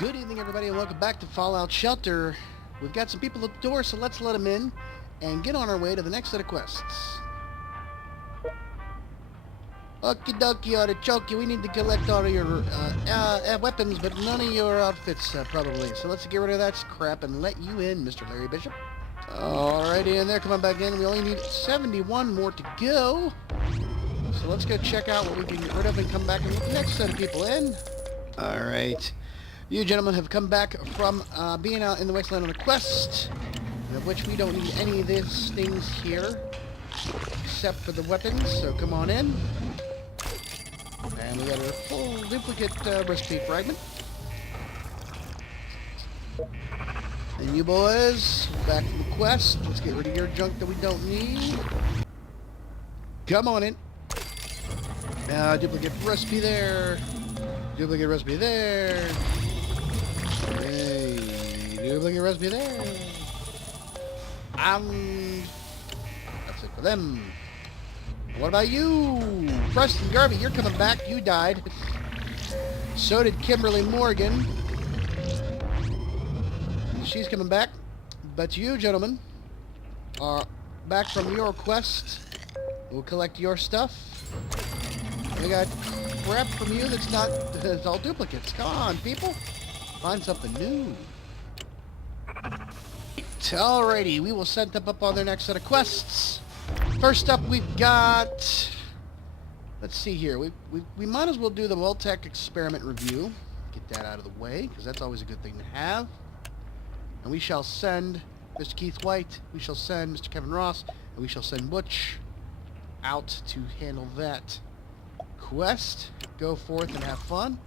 Good evening, everybody, and welcome back to Fallout Shelter. We've got some people at the door, so let's let them in and get on our way to the next set of quests. Okie dokie, artichoke, we need to collect all of your weapons, but none of your outfits, probably. So let's get rid of that crap and let you in, Mr. Larry Bishop. Alrighty, and they're coming back in. We only need 71 more to go. So let's go check out what we can get rid of and come back and let the next set of people in. Alright. You gentlemen have come back from being out in the wasteland on a quest, of which we don't need any of these things here, except for the weapons, so come on in. And we got a full duplicate recipe fragment. And you boys, back from the quest. Let's get rid of your junk that we don't need. Come on in. Duplicate recipe there. Duplicate recipe there. Hey, duplicate recipe there. That's it for them. What about you? Preston Garvey, you're coming back. You died. So did Kimberly Morgan. She's coming back. But you, gentlemen, are back from your quest. We'll collect your stuff. We got crap from you that's not... It's all duplicates. Come on, people. Find something new. Alrighty, we will set them up on their next set of quests. First up, we've got... Let's see here. We might as well do the Vault-Tec Experiment review. Get that out of the way, because that's always a good thing to have. And we shall send Mr. Keith White, we shall send Mr. Kevin Ross, and we shall send Butch out to handle that quest. Go forth and have fun.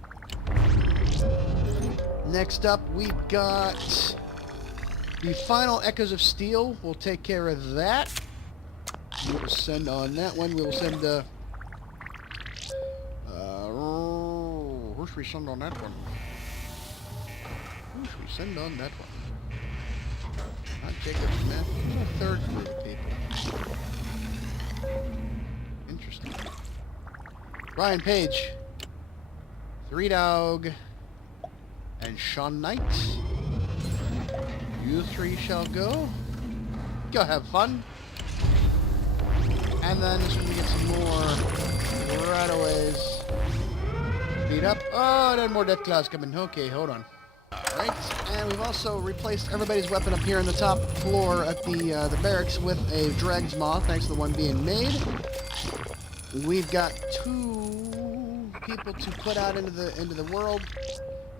Next up, we've got the final Echoes of Steel. We'll take care of that. We will send on that one. We will send who should we send on that one? Who should we send on that one? Not Jacob Smith. Who's a third group of people? Interesting. Ryan Page. Three Dog. And Sean Knight. You three shall go. Go have fun. And then as soon as we get some more right-aways. Beat up. Oh, then more death clouds coming. Okay, hold on. Alright, and we've also replaced everybody's weapon up here on the top floor at the barracks with a Drag's Maw, thanks to the one being made. We've got 2 people to put out into the world,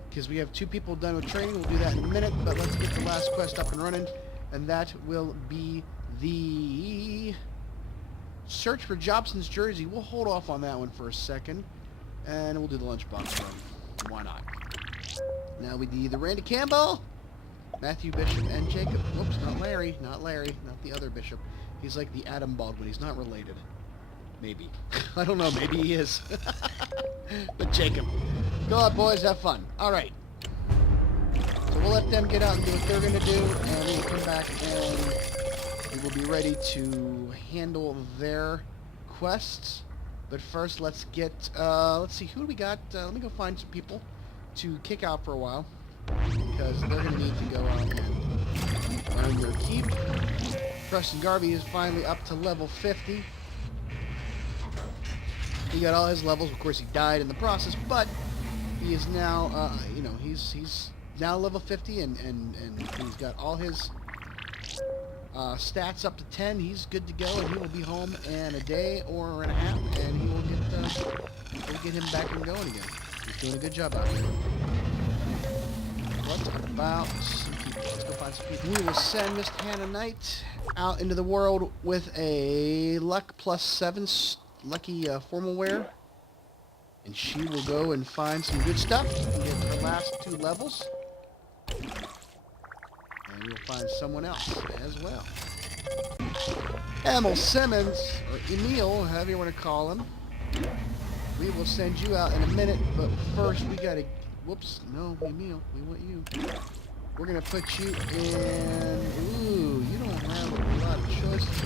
because we have 2 people done with training. We'll do that in a minute, but let's get the last quest up and running, and that will be the search for Jobson's jersey. We'll hold off on that one for a second, and we'll do the Lunchbox Run. Why not? Now we need the Randy Campbell, Matthew Bishop, and Jacob. Whoops, not Larry, not the other Bishop. He's like the Adam Baldwin. He's not related. Maybe. I don't know, maybe he is. But Jacob. Go out, boys, have fun. Alright. So we'll let them get out and do what they're going to do, and we'll come back and we will be ready to handle their quests. But first, let's get, let's see, who do we got? Let me go find some people to kick out for a while, because they're going to need to go out and earn their keep. Preston Garvey is finally up to level 50. He got all his levels. Of course, he died in the process, but he is now, you know, he's now level 50, and he's got all his stats up to 10. He's good to go, and he will be home in a day or in a half, and he will get him back and going again. He's doing a good job out there. What about some people? Let's go find some people. We will send Miss Hannah Knight out into the world with a luck +7 lucky formal wear, and she will go and find some good stuff and get her last 2 levels, and we'll find someone else as well. Emil Simmons, or Emil, however you want to call him, we will send you out in a minute, but first we gotta, whoops, no, Emil, we want you. We're gonna put you in, ooh, you don't have a lot of choices.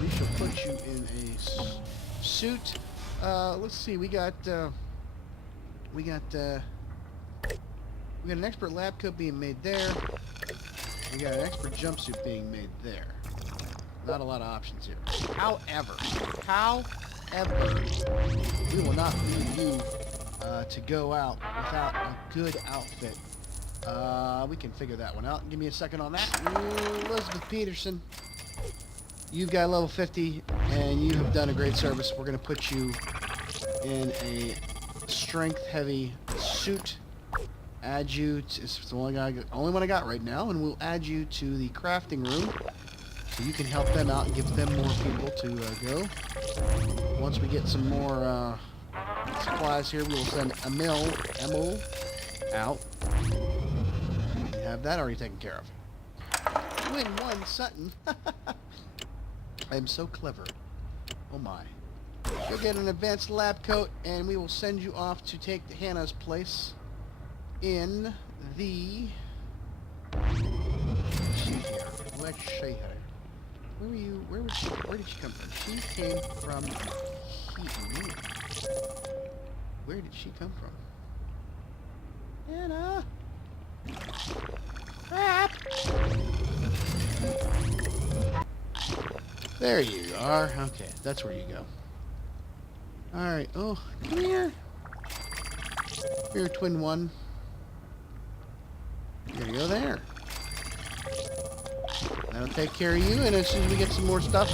We shall put you in a suit. Let's see, we got We got an expert lab coat being made there. We got an expert jumpsuit being made there. Not a lot of options here. However, we will not leave you to go out without a good outfit. We can figure that one out. Give me a second on that. Elizabeth Peterson, you've got level 50, and you have done a great service. We're going to put you in a strength-heavy suit. Add you to, it's the only one I got right now, and we'll add you to the crafting room so you can help them out and give them more people to go. Once we get some more supplies here, we will send Emil out. We have that already taken care of. Win one, Sutton. I am so clever. Oh my. You'll get an advanced lab coat, and we will send you off to take Hannah's place in the... Let's see her. Where were you? Where did she come from? She came from here. Where did she come from? Hannah! Crap! There you are. Okay, that's where you go. Alright, oh, come here. Here, twin one. You're gonna go there. That'll take care of you, and as soon as we get some more stuff,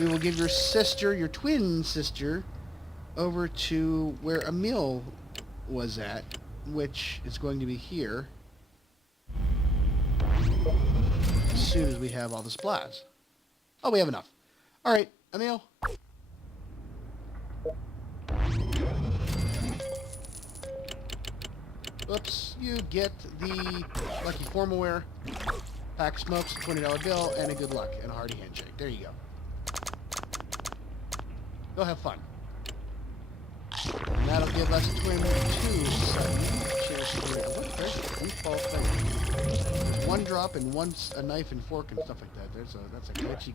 we will give your sister, your twin sister, over to where Emil was at, which is going to be here, as soon as we have all the supplies. Oh, we have enough. Alright, Emil. Oops, you get the lucky formal wear, pack of smokes, a $20 bill, and a good luck, and a hearty handshake. There you go. Go have fun. And that'll give us twin 2 sudden. Cheers to the... What? There's a goofball thing. There's one drop and a knife and fork and stuff like that. That's a glitch.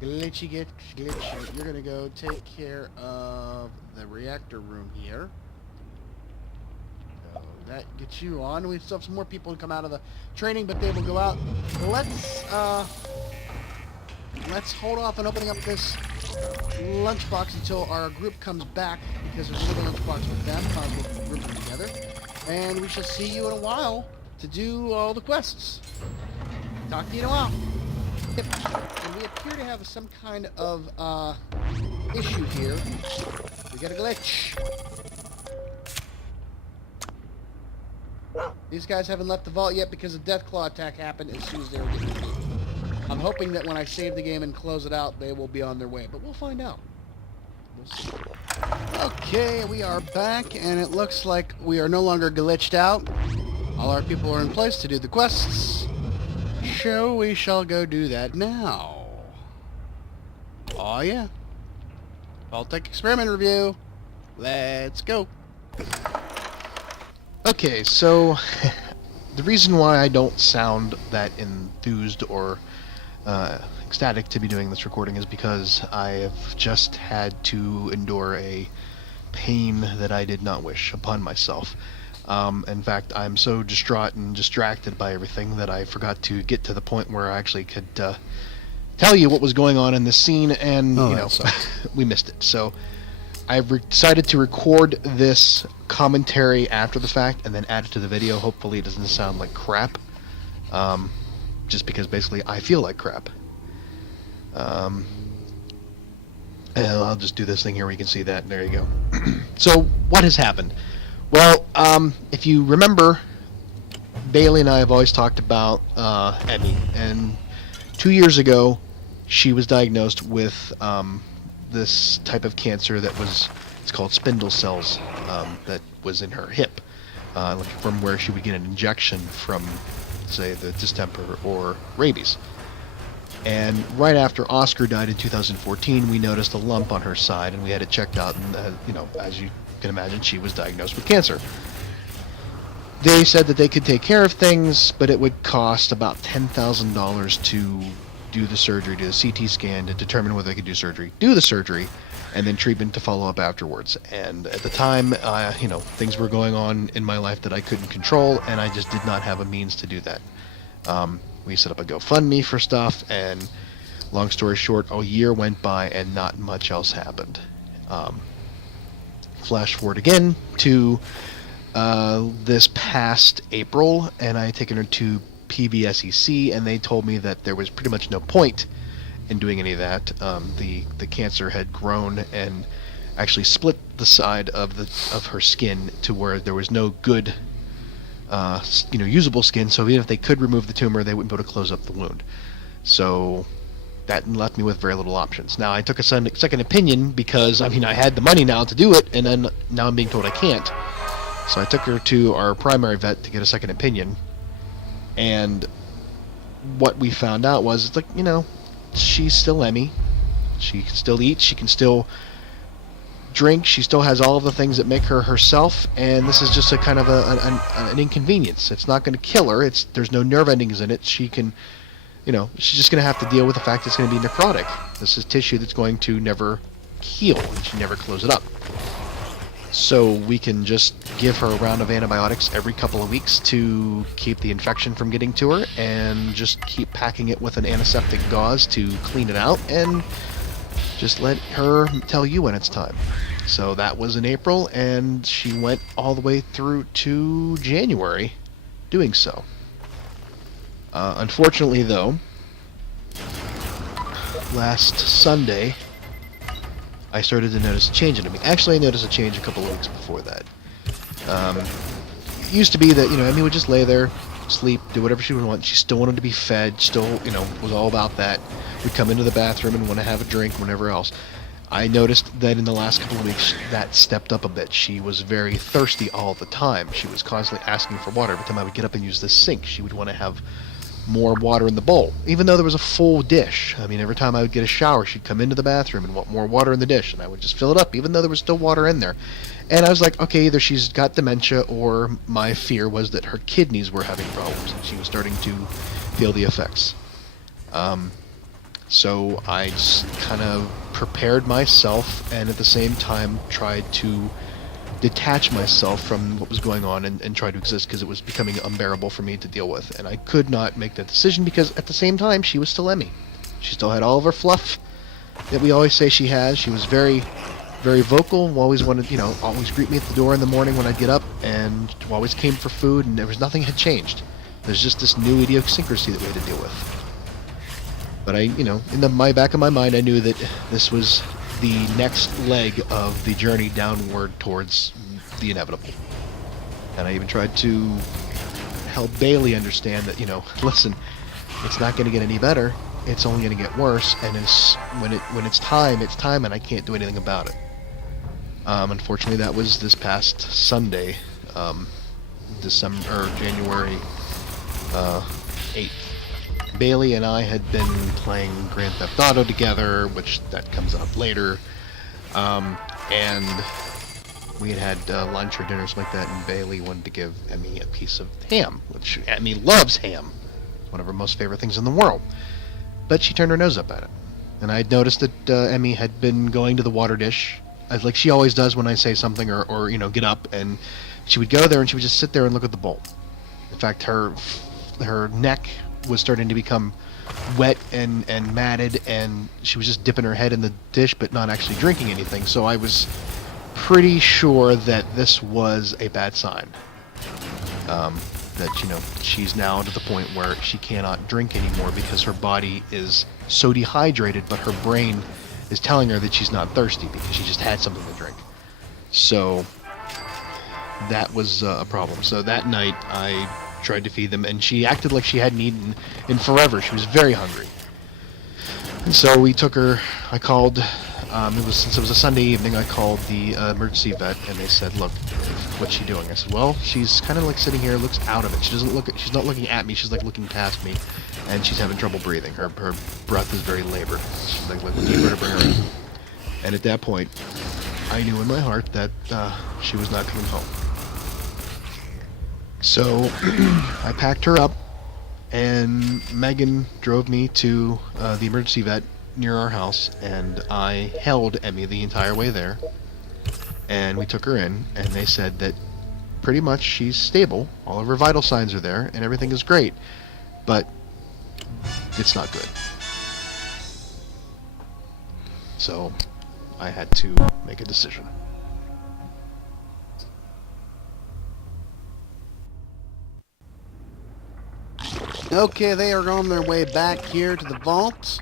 Glitch. You're gonna go take care of the reactor room here. So that gets you on. We still have some more people to come out of the training, but they will go out. Let's hold off on opening up this lunchbox until our group comes back, because there's another lunchbox with them. We'll group them together, and we shall see you in a while to do all the quests. Talk to you in a while. Yep. And we appear to have some kind of issue here. We got a glitch. These guys haven't left the vault yet because a Deathclaw attack happened as soon as they were getting ready. I'm hoping that when I save the game and close it out, they will be on their way, but we'll find out. We'll see. Okay, we are back, and it looks like we are no longer glitched out. All our people are in place to do the quests. So we shall go do that now. Oh yeah. Vault-Tec Experiment review. Let's go. Okay, so the reason why I don't sound that enthused or ecstatic to be doing this recording is because I have just had to endure a pain that I did not wish upon myself. In fact, I'm so distraught and distracted by everything that I forgot to get to the point where I actually could tell you what was going on in this scene, and we missed it. So I've decided to record this commentary after the fact and then add it to the video. Hopefully it doesn't sound like crap, just because basically I feel like crap. And I'll just do this thing here where you can see that, and there you go. So what has happened? Well, if you remember, Bailey and I have always talked about Emmy, and 2 years ago she was diagnosed with this type of cancer that it's called spindle cells, that was in her hip, from where she would get an injection from, say, the distemper or rabies. And right after Oscar died in 2014, we noticed a lump on her side, and we had it checked out, and as you can imagine, she was diagnosed with cancer. They said that they could take care of things, but it would cost about $10,000 to do the surgery, do the CT scan to determine whether they could do the surgery, and then treatment to follow up afterwards. And at the time, things were going on in my life that I couldn't control, and I just did not have a means to do that. We set up a GoFundMe for stuff, and long story short, a year went by and not much else happened. Flash forward again to this past April, and I had taken her to PBSEC, and they told me that there was pretty much no point in doing any of that. The cancer had grown and actually split the side of her skin to where there was no good, usable skin. So even if they could remove the tumor, they wouldn't be able to close up the wound. So that left me with very little options. Now I took a second opinion because I had the money now to do it, and then now I'm being told I can't. So I took her to our primary vet to get a second opinion, and what we found out was it's like, she's still Emmy. She can still eat. She can still drink. She still has all of the things that make her herself, and this is just a kind of an inconvenience. It's not going to kill her. There's no nerve endings in it. She can, she's just going to have to deal with the fact it's going to be necrotic. This is tissue that's going to never heal, and she never close it up. So we can just give her a round of antibiotics every couple of weeks to keep the infection from getting to her, and just keep packing it with an antiseptic gauze to clean it out, and just let her tell you when it's time. So that was in April, and she went all the way through to January doing so. Unfortunately, though, last Sunday, I started to notice a change in me. Actually, I noticed a change a couple of weeks before that. It used to be that, Emmy would just lay there, sleep, do whatever she would want. She still wanted to be fed, still, was all about that. We'd come into the bathroom and want to have a drink, whenever else. I noticed that in the last couple of weeks, that stepped up a bit. She was very thirsty all the time. She was constantly asking for water. Every time I would get up and use the sink, she would want to have more water in the bowl, even though there was a full dish. Every time I would get a shower, she'd come into the bathroom and want more water in the dish, and I would just fill it up, even though there was still water in there. And I was like, okay, either she's got dementia, or my fear was that her kidneys were having problems, and she was starting to feel the effects. So I just kind of prepared myself, and at the same time tried to detach myself from what was going on and try to exist, because it was becoming unbearable for me to deal with. And I could not make that decision because at the same time she was still Emmy. She still had all of her fluff that we always say she has. She was very, very vocal, always wanted, always greet me at the door in the morning when I'd get up, and always came for food, and nothing had changed. There's just this new idiosyncrasy that we had to deal with. But I, in my back of my mind, I knew that this was the next leg of the journey downward towards the inevitable. And I even tried to help Bailey understand that, listen, it's not going to get any better. It's only going to get worse, and when it's time, and I can't do anything about it. Unfortunately, that was this past Sunday, January 8th. Bailey and I had been playing Grand Theft Auto together, which that comes up later, and we had lunch or dinner, something like that, and Bailey wanted to give Emmy a piece of ham, which Emmy loves ham. It's one of her most favorite things in the world. But she turned her nose up at it. And I had noticed that Emmy had been going to the water dish, like she always does when I say something, or get up, and she would go there and she would just sit there and look at the bowl. In fact, her neck was starting to become wet and matted, and she was just dipping her head in the dish but not actually drinking anything. So I was pretty sure that this was a bad sign. That she's now to the point where she cannot drink anymore because her body is so dehydrated, but her brain is telling her that she's not thirsty because she just had something to drink. So that was a problem. So that night I tried to feed them, and she acted like she hadn't eaten in forever. She was very hungry. And so we took her, I called, since it was a Sunday evening, I called the emergency vet, and they said, look, what's she doing? I said, well, she's kind of like sitting here, looks out of it. She's not looking at me, she's like looking past me, and she's having trouble breathing. Her breath is very labored. She's like looking deeper to bring her in. And at that point, I knew in my heart that she was not coming home. So I packed her up, and Megan drove me to the emergency vet near our house, and I held Emmy the entire way there. And we took her in, and they said that pretty much she's stable. All of her vital signs are there, and everything is great. But it's not good. So I had to make a decision. Okay, they are on their way back here to the vault.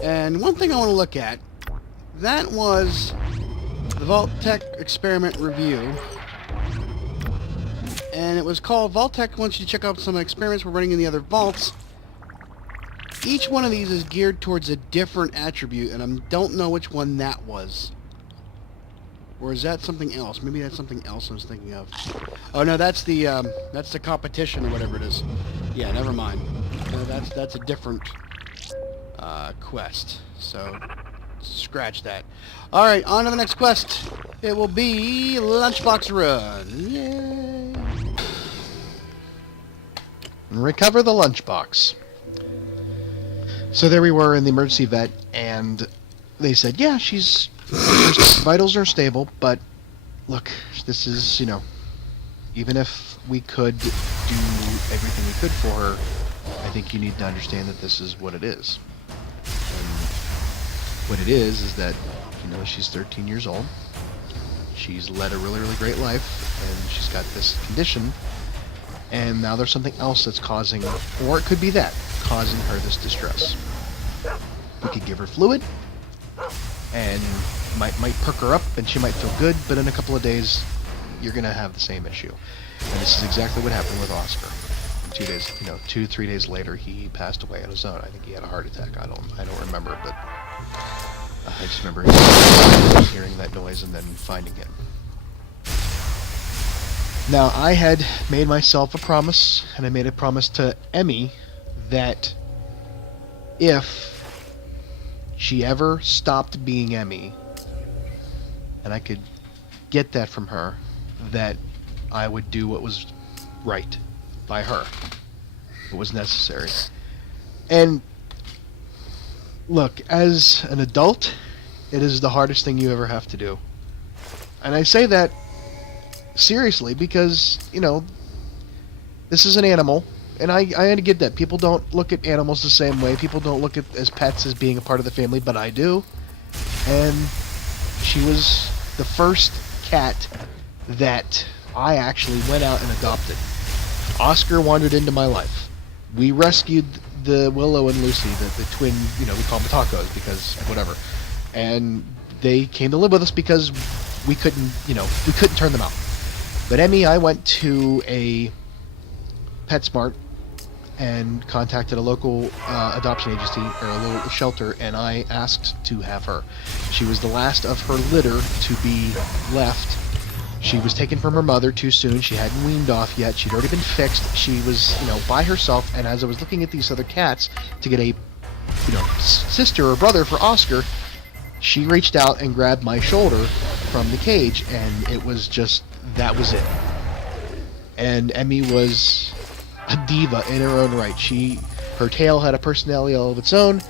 And one thing I want to look at, that was the Vault-Tec Experiment review. And it was called Vault-Tec wants you to check out some experiments we're running in the other vaults. Each one of these is geared towards a different attribute, and I don't know which one that was. Or is that something else? Maybe that's something else I was thinking of. Oh no, that's the competition or whatever it is. Yeah, never mind. No, that's a different quest. So scratch that. All right, on to the next quest. It will be Lunchbox Run. Yay! And recover the lunchbox. So there we were in the emergency vet, and they said, yeah, her vitals are stable, but look, this is, you know, even if we could do everything we could for her, I think you need to understand that this is what it is. And what it is that, you know, she's 13 years old. She's led a really, really great life, and she's got this condition, and now there's something else that's causing, or it could be that, causing her this distress. We could give her fluid, and might perk her up, and she might feel good, but in a couple of days, you're going to have the same issue. And this is exactly what happened with Oscar. 2 days, 2-3 days later, he passed away on his own. I think he had a heart attack. I don't remember, but I just remember hearing that noise and then finding him. Now, I had made myself a promise, and I made a promise to Emmy that if she ever stopped being Emmy, and I could get that from her, that I would do what was right by her. What was necessary. And look, as an adult, it is the hardest thing you ever have to do. And I say that seriously because, you know, this is an animal, and I get that. People don't look at animals the same way. People don't look at as pets as being a part of the family, but I do. And she was the first cat that I actually went out and adopted. Oscar wandered into my life. We rescued the Willow and Lucy, the twin, we call them tacos because whatever. And they came to live with us because we couldn't turn them out. But Emmy, I went to a PetSmart and contacted a local adoption agency or a little shelter, and I asked to have her. She was the last of her litter to be left. She was taken from her mother too soon. She hadn't weaned off yet. She'd already been fixed. She was, by herself. And as I was looking at these other cats to get a, sister or brother for Oscar, she reached out and grabbed my shoulder from the cage, and it was just, that was it. And Emmy was a diva in her own right. Her tail had a personality all of its own.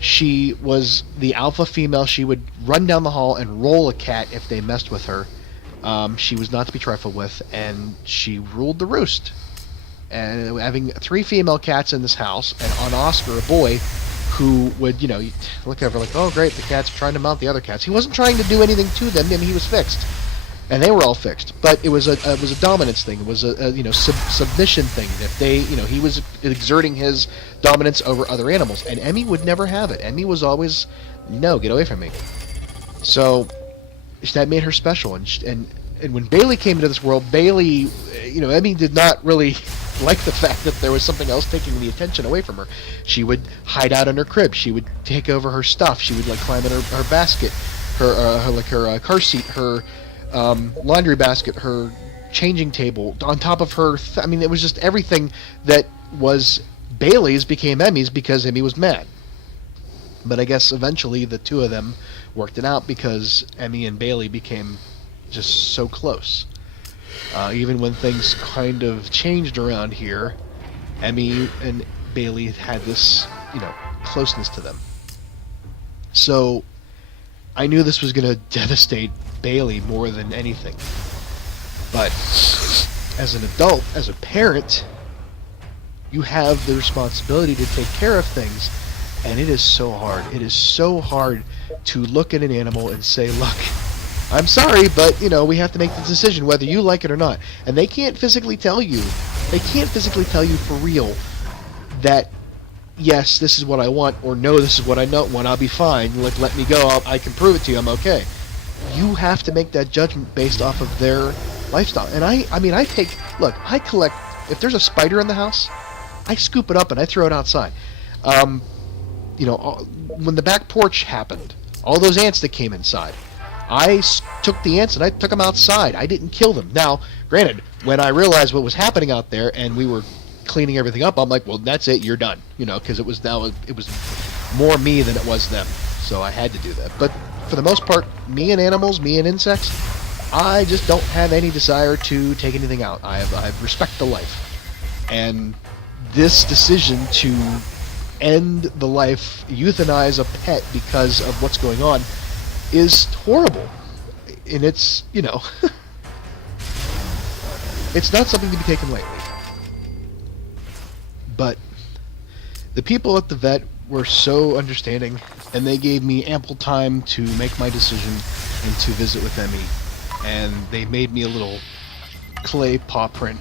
She was the alpha female. She would run down the hall and roll a cat if they messed with her. She was not to be trifled with, and she ruled the roost. And having 3 female cats in this house, and on Oscar, a boy, who would, look over like, oh great, the cat's trying to mount the other cats. He wasn't trying to do anything to them. I mean, he was fixed. And they were all fixed. But it was a dominance thing. It was a submission thing. If they, he was exerting his dominance over other animals. And Emmy would never have it. Emmy was always, no, get away from me. So that made her special. And when Bailey came into this world, Bailey, Emmy did not really like the fact that there was something else taking the attention away from her. She would hide out in her crib. She would take over her stuff. She would climb in her basket, her car seat, her laundry basket, her changing table, on top of her. It was just everything that was Bailey's became Emmy's because Emmy was mad. But I guess eventually the two of them worked it out because Emmy and Bailey became just so close. Even when things kind of changed around here, Emmy and Bailey had this, closeness to them. So I knew this was going to devastate Bailey more than anything. But as an adult, as a parent, you have the responsibility to take care of things, and it is so hard. It is so hard to look at an animal and say, look, I'm sorry, but, we have to make the decision whether you like it or not. And they can't physically tell you for real that, yes, this is what I want, or no, this is what I don't want, I'll be fine, like, let me go, I can prove it to you, I'm okay. You have to make that judgment based off of their lifestyle. And I collect, if there's a spider in the house, I scoop it up and I throw it outside. When the back porch happened, all those ants that came inside, I took the ants and I took them outside. I didn't kill them. Now, granted, when I realized what was happening out there and we were cleaning everything up, I'm like, well, that's it, you're done. Because it was more me than it was them. So I had to do that. But for the most part, me and animals, me and insects, I just don't have any desire to take anything out. I respect the life. And this decision to end the life, euthanize a pet because of what's going on, is horrible. And it's, it's not something to be taken lightly. But the people at the vet were so understanding, and they gave me ample time to make my decision and to visit with Emmy. And they made me a little clay paw print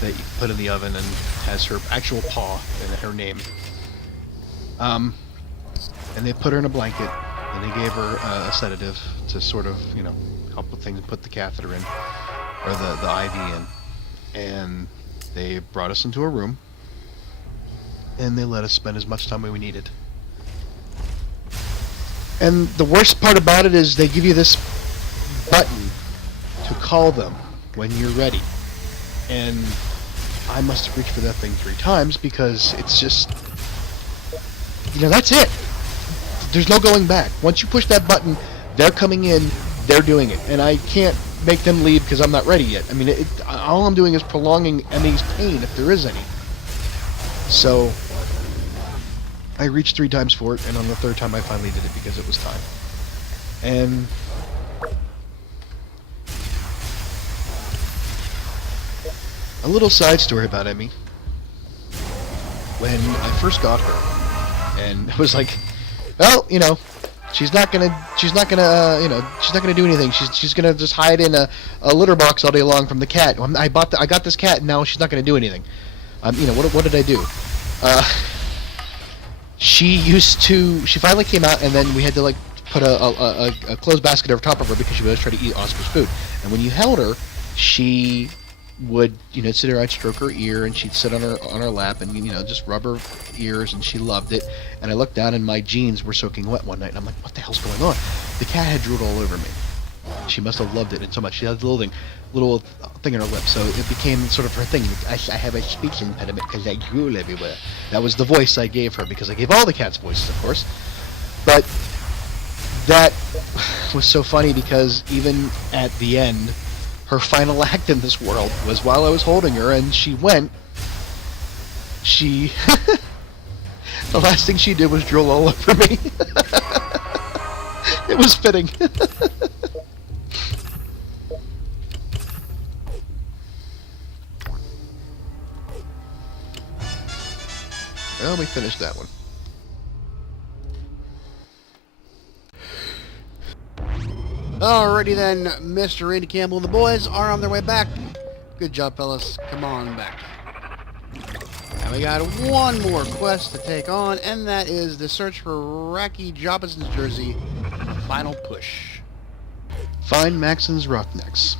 that you put in the oven and has her actual paw and her name. And they put her in a blanket, and they gave her a sedative to sort of, help with things and put the catheter in, or the IV in. And they brought us into a room, and they let us spend as much time as we needed. And the worst part about it is they give you this button to call them when you're ready. And I must have reached for that thing 3 times because it's just, that's it. There's no going back. Once you push that button, they're coming in, they're doing it. And I can't make them leave because I'm not ready yet. I mean, all I'm doing is prolonging Emmy's pain, if there is any. So I reached 3 times for it, and on the 3rd time I finally did it because it was time. And a little side story about Emmy. When I first got her, and it was like, well, she's not gonna do anything. She's gonna just hide in a litter box all day long from the cat. I got this cat, and now she's not gonna do anything. What did I do? She finally came out, and then we had to put a clothes basket over top of her because she was trying to eat Oscar's food. And when you held her, she would sit there, I'd stroke her ear, and she'd sit on her lap and just rub her ears, and she loved it. And I looked down and my jeans were soaking wet one night, and I'm like, what the hell's going on? The cat had drooled all over me. She must have loved it, and so much. She had a little thing in her lip, so it became sort of her thing. I have a speech impediment because I drool everywhere. That was the voice I gave her, because I gave all the cats voices, of course. But that was so funny because even at the end, her final act in this world was while I was holding her, and she went, the last thing she did was drool all over me. It was fitting. Well, we finished that one. Alrighty then, Mr. Randy Campbell and the boys are on their way back. Good job, fellas. Come on back. Now we got one more quest to take on, and that is the search for Racky Jobbinson's jersey. Final push. Find Maxon's Roughnecks.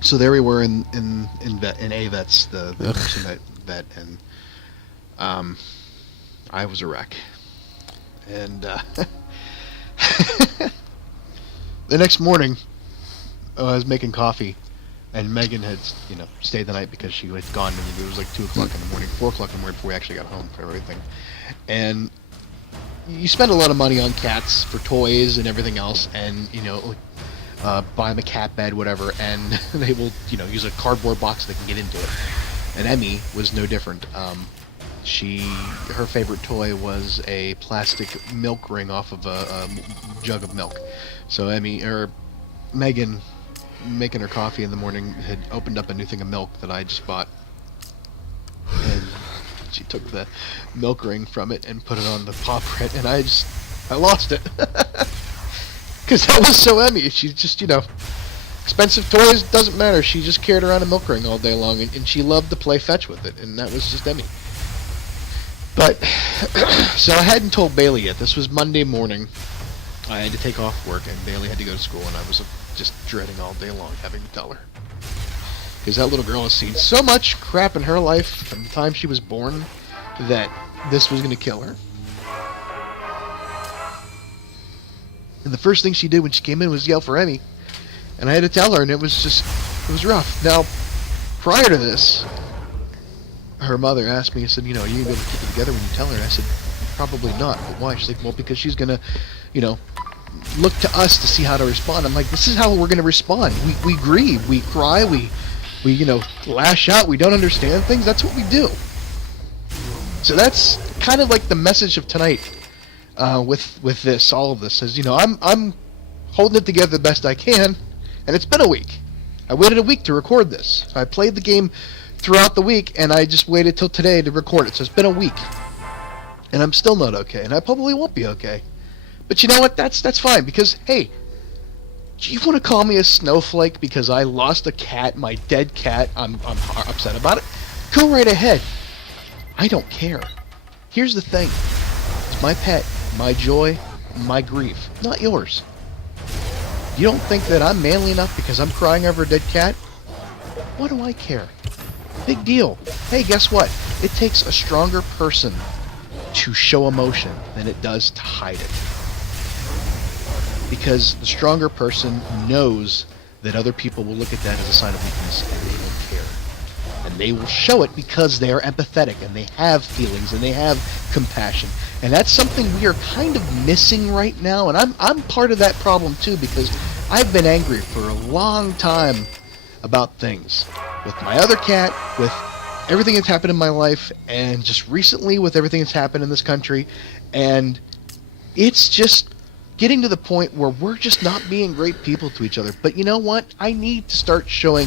So there we were in AVETS, the nursing vet, and I was a wreck. And the next morning, I was making coffee, and Megan had, stayed the night because she had gone, and it was like 2 o'clock in the morning, 4 o'clock in the morning before we actually got home for everything. And you spend a lot of money on cats for toys and everything else, and, buy them a cat bed, whatever, and they will, use a cardboard box so they can get into it. And Emmy was no different. Her favorite toy was a plastic milk ring off of a jug of milk. So Megan, making her coffee in the morning, had opened up a new thing of milk that I just bought, and she took the milk ring from it and put it on the paw print, and I lost it. Because that was so Emmy. She's just, expensive toys, doesn't matter. She just carried around a milk ring all day long, and she loved to play fetch with it, and that was just Emmy. But, so I hadn't told Bailey yet. This was Monday morning. I had to take off work, and Bailey had to go to school, and I was just dreading all day long having to tell her. Because that little girl has seen so much crap in her life from the time she was born that this was going to kill her. And the first thing she did when she came in was yell for Emmy. And I had to tell her, and it was rough. Now, prior to this, her mother asked me, I said, are you going to be able to keep it together when you tell her? And I said, probably not. But why? She's like, well, because she's going to, look to us to see how to respond. I'm like, this is how we're going to respond. We grieve, we cry, we lash out, we don't understand things. That's what we do. So that's kind of like the message of tonight with this, all of this. Is, I'm holding it together the best I can, and it's been a week. I waited a week to record this. I played the game throughout the week, and I just waited till today to record it. So it's been a week, and I'm still not okay, and I probably won't be okay. But you know what? That's fine, because, hey, do you want to call me a snowflake because I lost a cat, my dead cat? I'm upset about it. Go right ahead. I don't care. Here's the thing. It's my pet, my joy, my grief, not yours. You don't think that I'm manly enough because I'm crying over a dead cat? What do I care? Big deal. Hey, guess what? It takes a stronger person to show emotion than it does to hide it. Because the stronger person knows that other people will look at that as a sign of weakness, and they don't care. And they will show it because they are empathetic, and they have feelings, and they have compassion. And that's something we are kind of missing right now, and I'm part of that problem too, because I've been angry for a long time about things. With my other cat, with everything that's happened in my life, and just recently with everything that's happened in this country, and it's just getting to the point where we're just not being great people to each other. But you know what? I need to start showing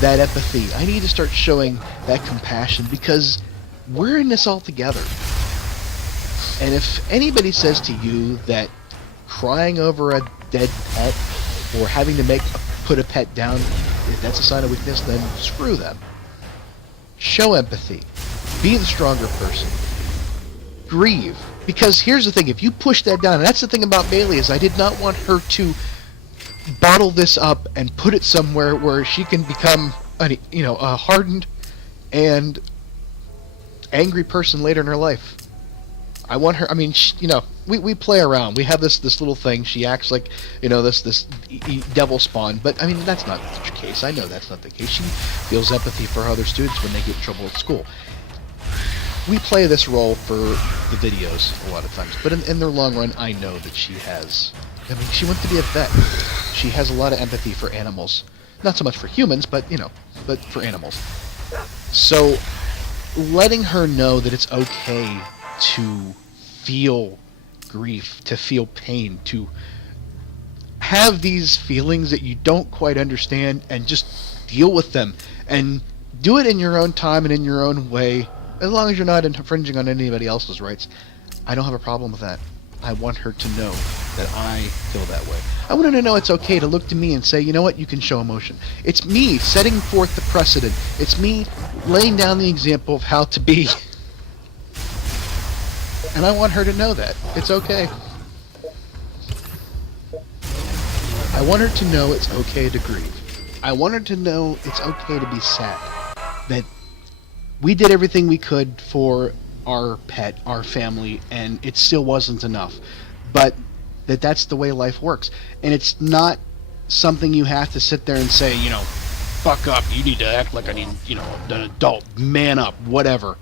that empathy. I need to start showing that compassion, because we're in this all together. And if anybody says to you that crying over a dead pet or having to put a pet down, if that's a sign of weakness, then screw them. Show empathy. Be the stronger person. Grieve. Because here's the thing, if you push that down, and that's the thing about Bailey, is I did not want her to bottle this up and put it somewhere where she can become a hardened and angry person later in her life. I want her, we play around. We have this little thing. She acts like, this devil spawn. But, that's not the case. I know that's not the case. She feels empathy for other students when they get in trouble at school. We play this role for the videos a lot of times. But in the long run, I know that she has. She wants to be a vet. She has a lot of empathy for animals. Not so much for humans, but for animals. So, letting her know that it's okay to feel grief, to feel pain, to have these feelings that you don't quite understand, and just deal with them and do it in your own time and in your own way, as long as you're not infringing on anybody else's rights. I don't have a problem with that. I want her to know that I feel that way. I want her to know it's okay to look to me and say, you know what, you can show emotion. It's me setting forth the precedent. It's me laying down the example of how to be. And I want her to know that. It's okay. I want her to know it's okay to grieve. I want her to know it's okay to be sad. That we did everything we could for our pet, our family, and it still wasn't enough. But that's the way life works. And it's not something you have to sit there and say, fuck up, you need to act like an adult, man up, whatever.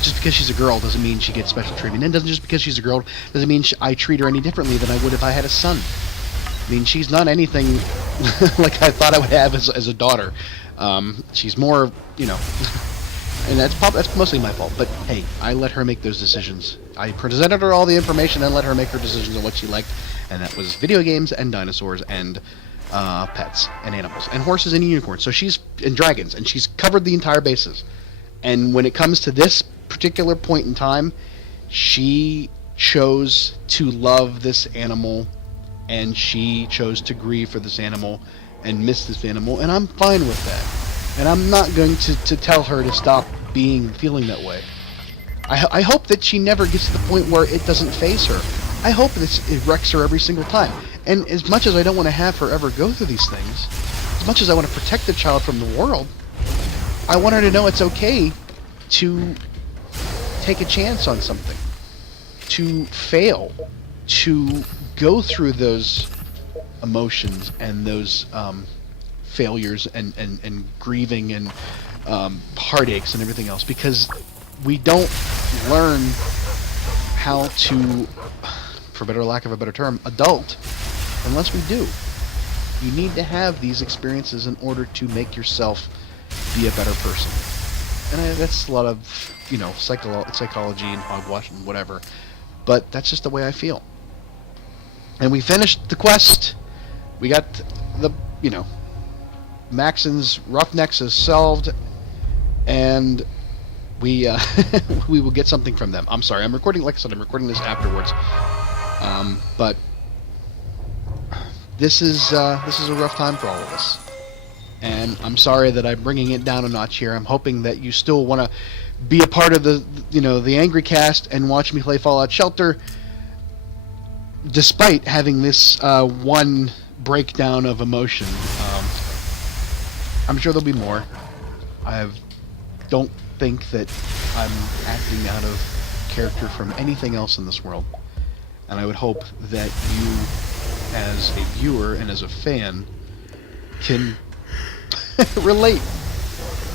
Just because she's a girl doesn't mean she gets special treatment. And just because she's a girl doesn't mean I treat her any differently than I would if I had a son. She's not anything like I thought I would have as a daughter. She's more, And that's mostly my fault. But hey, I let her make those decisions. I presented her all the information and let her make her decisions on what she liked, and that was video games and dinosaurs and pets and animals and horses and unicorns. So and dragons, and she's covered the entire bases. And when it comes to this particular point in time, she chose to love this animal, and she chose to grieve for this animal and miss this animal, and I'm fine with that. And I'm not going to tell her to stop feeling that way. I hope that she never gets to the point where it doesn't faze her. I hope that it wrecks her every single time. And as much as I don't want to have her ever go through these things, as much as I want to protect the child from the world, I want her to know it's okay to take a chance on something, to fail, to go through those emotions and those failures and grieving and heartaches and everything else, because we don't learn how to, for better lack of a better term, adult, unless we do. You need to have these experiences in order to make yourself be a better person. And that's a lot of, psychology and hogwash and whatever, but that's just the way I feel. And we finished the quest. We got the, Maxon's Roughnecks is solved, and we we will get something from them. I'm sorry, I'm recording, like I said, I'm recording this afterwards. But this is a rough time for all of us, and I'm sorry that I'm bringing it down a notch here. I'm hoping that you still want to be a part of the Angry Cast and watch me play Fallout Shelter, despite having this one breakdown of emotion. I'm sure there'll be more. I don't think that I'm acting out of character from anything else in this world, and I would hope that you, as a viewer and as a fan, can relate.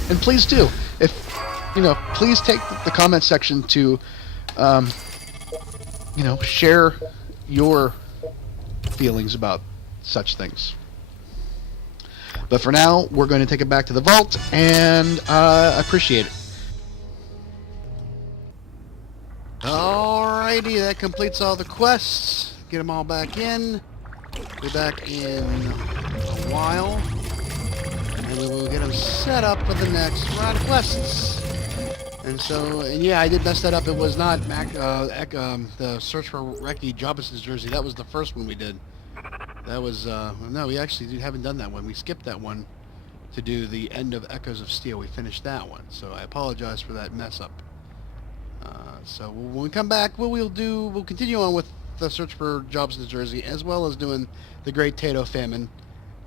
And please do. Please take the comment section to, share your feelings about such things. But for now, we're going to take it back to the vault, and I appreciate it. Alrighty, that completes all the quests. Get them all back in. Be back in a while, and we will get them set up for the next round of quests. And yeah, I did mess that up. It was not the search for Reki Jobus's jersey. That was the first one we did. That was, no, we actually haven't done that one. We skipped that one to do the end of Echoes of Steel. We finished that one, so I apologize for that mess up. So when we come back, we'll continue on with the search for jobs in New Jersey, as well as doing the Great Tato Famine,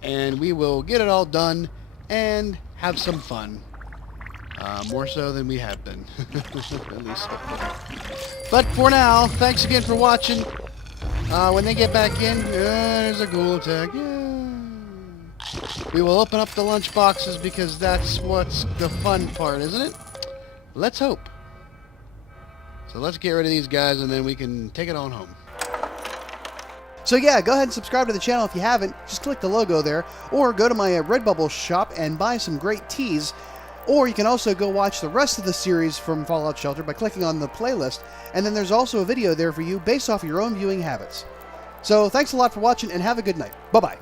and we will get it all done and have some fun. More so than we have been. At least. But for now, thanks again for watching. When they get back in, there's a ghoul attack. Yeah. We will open up the lunch boxes because that's what's the fun part, isn't it? Let's hope. So let's get rid of these guys, and then we can take it on home. So yeah, go ahead and subscribe to the channel if you haven't. Just click the logo there, or go to my Redbubble shop and buy some great teas. Or you can also go watch the rest of the series from Fallout Shelter by clicking on the playlist, and then there's also a video there for you based off of your own viewing habits. So thanks a lot for watching, and have a good night. Bye-bye.